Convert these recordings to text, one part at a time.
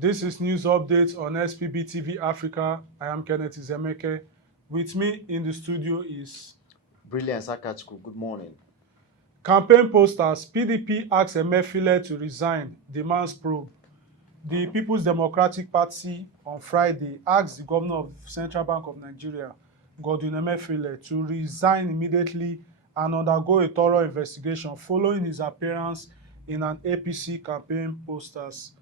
This is news updates on Xpbtv Africa. I am Kenneth Zemeke. With me in the studio is Brilliant Sakachku, good morning. campaign posters. PDP asks Emefiele to resign, demands probe. The People's Democratic Party on Friday asked the governor of Central Bank of Nigeria, Godwin Emefiele, to resign immediately and undergo a thorough investigation following his appearance in an APC campaign posters.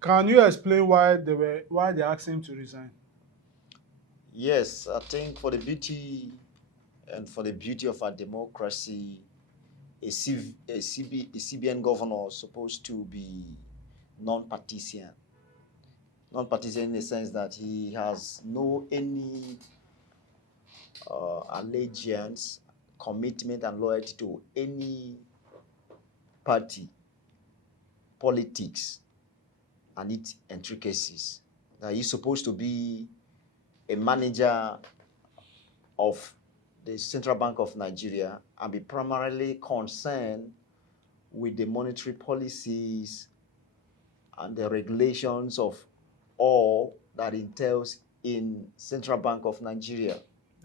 Can you explain why they asked him to resign? Yes, I think for the beauty of our democracy, a CBN governor is supposed to be non-partisan. Non-partisan in the sense that he has no any allegiance, commitment, and loyalty to any party, politics, and its intricacies. Now he's supposed to be a manager of the Central Bank of Nigeria and be primarily concerned with the monetary policies and the regulations of all that entails in Central Bank of Nigeria.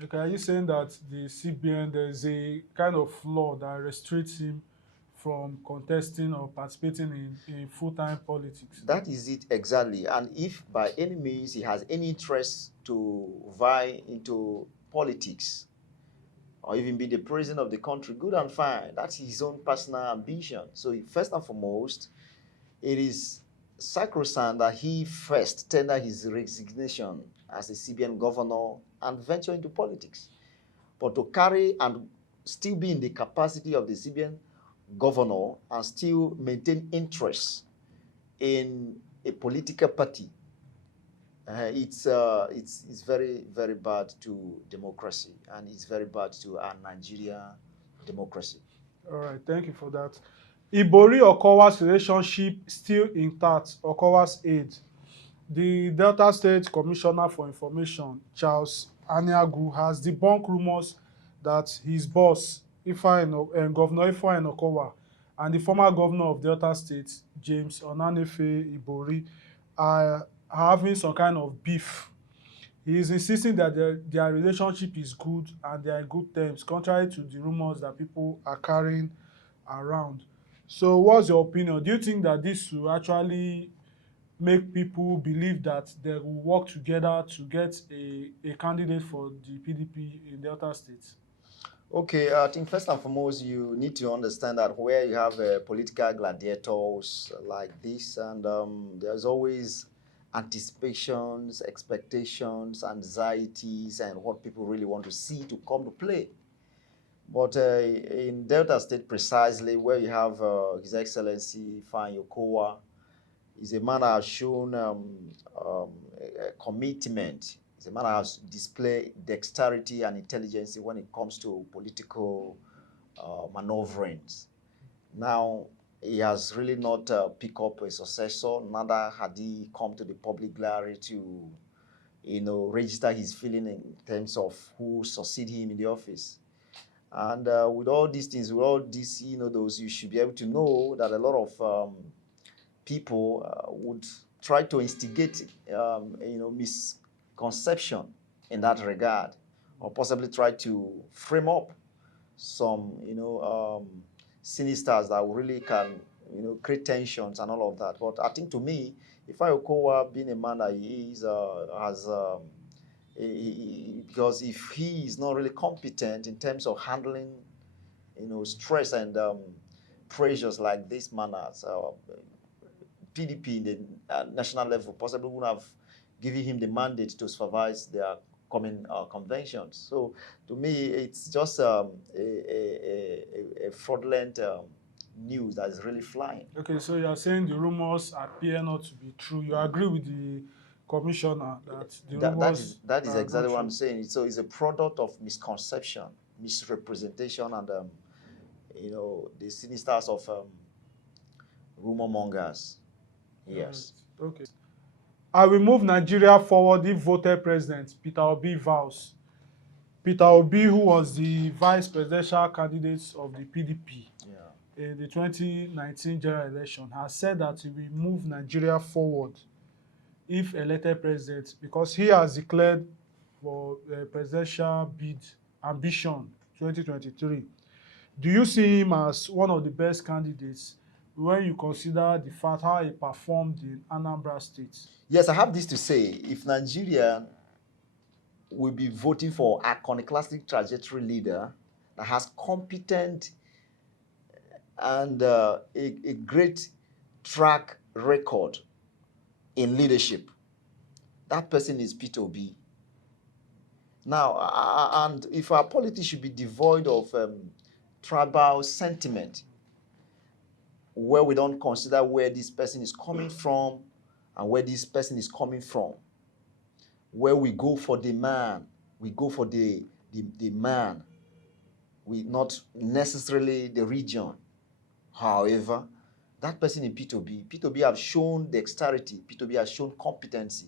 Okay, are you saying that the CBN, there's a kind of law that restricts him from contesting or participating in full-time politics? That is it exactly. And if by any means he has any interest to vie into politics or even be the president of the country, good and fine. That's his own personal ambition. So first and foremost, it is sacrosanct that he first tender his resignation as a CBN governor and venture into politics. But to carry and still be in the capacity of the CBN governor and still maintain interest in a political party, it's very, very bad to democracy, and it's very bad to our Nigeria democracy. All right, thank you for that. Iboris Okowa's relationship still intact. Okowa's aide, the Delta State Commissioner for Information, Charles Aniagu, has debunked rumors that his boss, Governor Ifeanyi Okowa, and the former governor of Delta State, James Onanefe Ibori, are having some kind of beef. He is insisting that their relationship is good and they are in good terms, contrary to the rumors that people are carrying around. So what's your opinion? Do you think that this will actually make people believe that they will work together to get a candidate for the PDP in Delta State? Okay, I think first and foremost, you need to understand that where you have political gladiators like this, and there's always anticipations, expectations, anxieties, and what people really want to see to come to play. But in Delta State precisely, where you have His Excellency Ifeanyi Okowa, is a man that has shown a commitment. He's a man that has displayed dexterity and intelligence when it comes to political maneuverings. Now, he has really not picked up a successor, neither had he come to the public gallery to, register his feeling in terms of who succeed him in the office. And with all these things, with all these, those, you should be able to know that a lot of people would try to instigate, misconception in that regard, or possibly try to frame up some, sinisters that really can, create tensions and all of that. But I think to me, Ifeanyi Okowa, being a man that he is, because if he is not really competent in terms of handling, stress and pressures like this manners, PDP in the national level possibly would have given him the mandate to supervise their coming conventions. So to me, it's just a fraudulent news that is really flying. Okay, so you are saying the rumors appear not to be true. You agree with the commissioner that the rumors that is exactly what I'm true. saying. So it's a product of misconception, misrepresentation, and the sinisters of rumor mongers. Yes. Right. Okay. I will move Nigeria forward if voted president Peter Obi vows. Peter Obi, who was the vice presidential candidate of the PDP in the 2019 general election, has said that he will move Nigeria forward if elected president, because he has declared for presidential bid ambition 2023. Do you see him as one of the best candidates when you consider the fact how he performed in Anambra State? Yes, I have this to say. If Nigeria will be voting for a iconoclastic trajectory leader that has competent and a great track record in leadership, that person is Peter Obi. Now, and if our politics should be devoid of tribal sentiment, where we don't consider where this person is coming from and where this person is coming from, where we go for the man, we go for the man, we not necessarily the region. However, that person in P2B have shown dexterity, P2B has shown competency,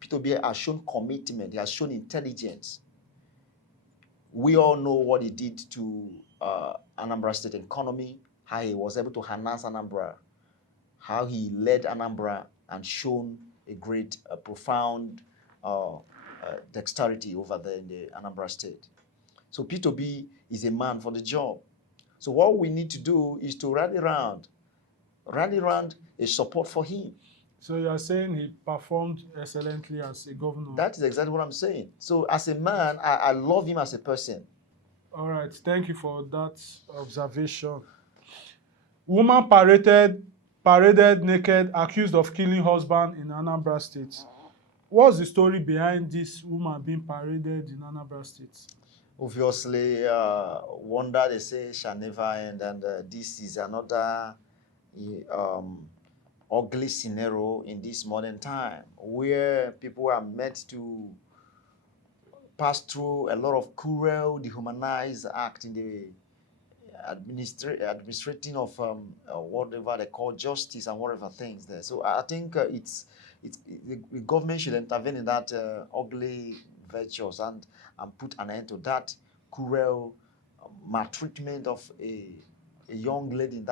P2B has shown commitment, he has shown intelligence. We all know what he did to Anambra State economy, how he was able to harness Anambra, how he led Anambra and shown a great, profound dexterity over there in the Anambra State. So P2B is a man for the job. So what we need to do is to rally around a support for him. So you are saying he performed excellently as a governor? That is exactly what I'm saying. So as a man, I love him as a person. All right, thank you for that observation. Woman paraded naked, accused of killing husband in Anambra State. What's the story behind this woman being paraded in Anambra State? Obviously, wonder they say shall never end, and this is another ugly scenario in this modern time where people are meant to pass through a lot of cruel, dehumanized act in the administrating of whatever they call justice and whatever things there. So I think the government should intervene in that ugly virtues and put an end to that cruel maltreatment of a young lady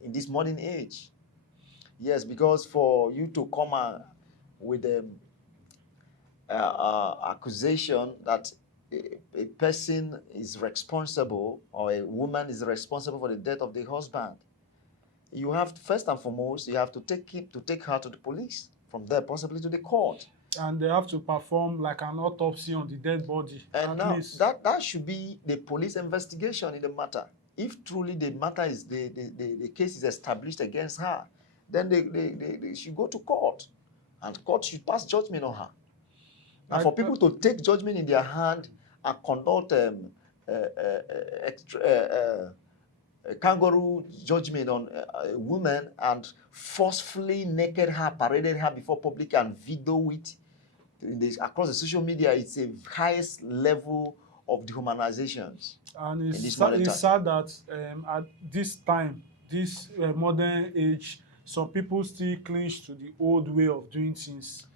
in this modern age. Yes, because for you to come with an accusation that a person is responsible or a woman is responsible for the death of the husband, you have to, first and foremost, you have to take her to the police, from there possibly to the court. And they have to perform like an autopsy on the dead body. And now that should be the police investigation in the matter. If truly the matter is the case is established against her, then they should go to court, and court should pass judgment on her. Now, for people to take judgment in their hand and conduct a kangaroo judgment on a woman and forcefully naked her, paraded her before public and video it across the social media, it's a highest level of dehumanizations. And it's sad that at this time, this modern age, some people still cling to the old way of doing things.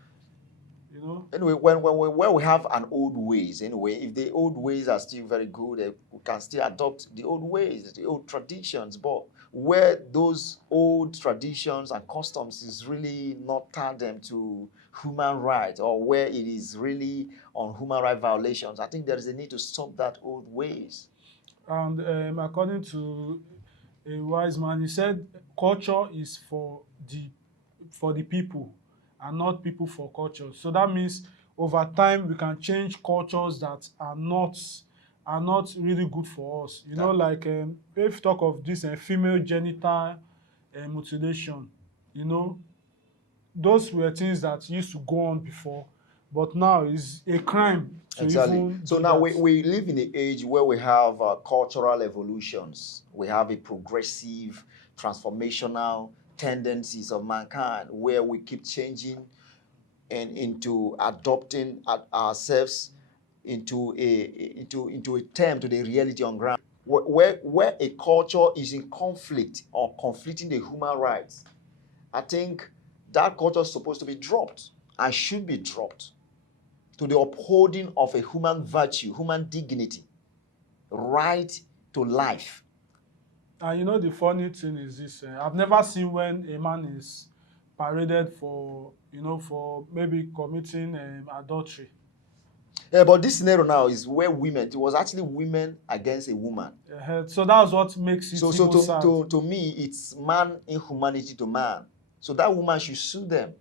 You know? Anyway, when we have an old ways, anyway, if the old ways are still very good, we can still adopt the old ways, the old traditions. But where those old traditions and customs is really not tandem to human rights, or where it is really on human rights violations, I think there is a need to stop that old ways. And according to a wise man, he said culture is for the people and not people for culture. So that means over time we can change cultures that are not really good for us. You know, like if you talk of this female genital mutilation, you know, those were things that used to go on before, but now is a crime. Exactly. So now we live in an age where we have cultural evolutions. We have a progressive, transformational tendencies of mankind where we keep changing and into adopting ourselves into a term to the reality on ground. Where a culture is in conflict or conflicting the human rights, I think that culture is supposed to be dropped and should be dropped to the upholding of a human virtue, human dignity, right to life. And you know, the funny thing is this, I've never seen when a man is paraded for, for maybe committing adultery. Yeah, but this scenario now is where women, it was actually women against a woman. So that's what makes it So even sad. to me, it's man inhumanity to man. So that woman should sue them.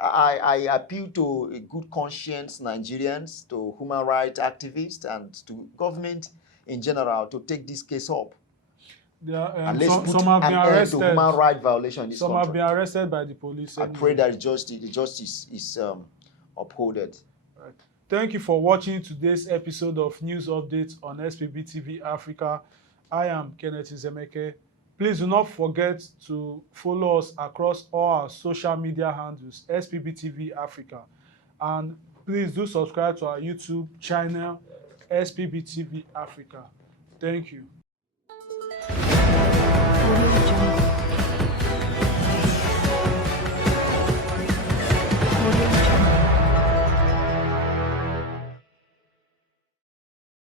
I appeal to a good conscience Nigerians, to human rights activists, and to government in general to take this case up. And let's put some have an been end to arrested. human rights violation in this Some country. have been arrested by the police. I Anyway. pray that the justice is upholded. Right. Thank you for watching today's episode of News Updates on Xpbtv Africa. I am Kenneth Zemeke. Please do not forget to follow us across all our social media handles, Xpbtv Africa. And please do subscribe to our YouTube channel, Xpbtv Africa. Thank you.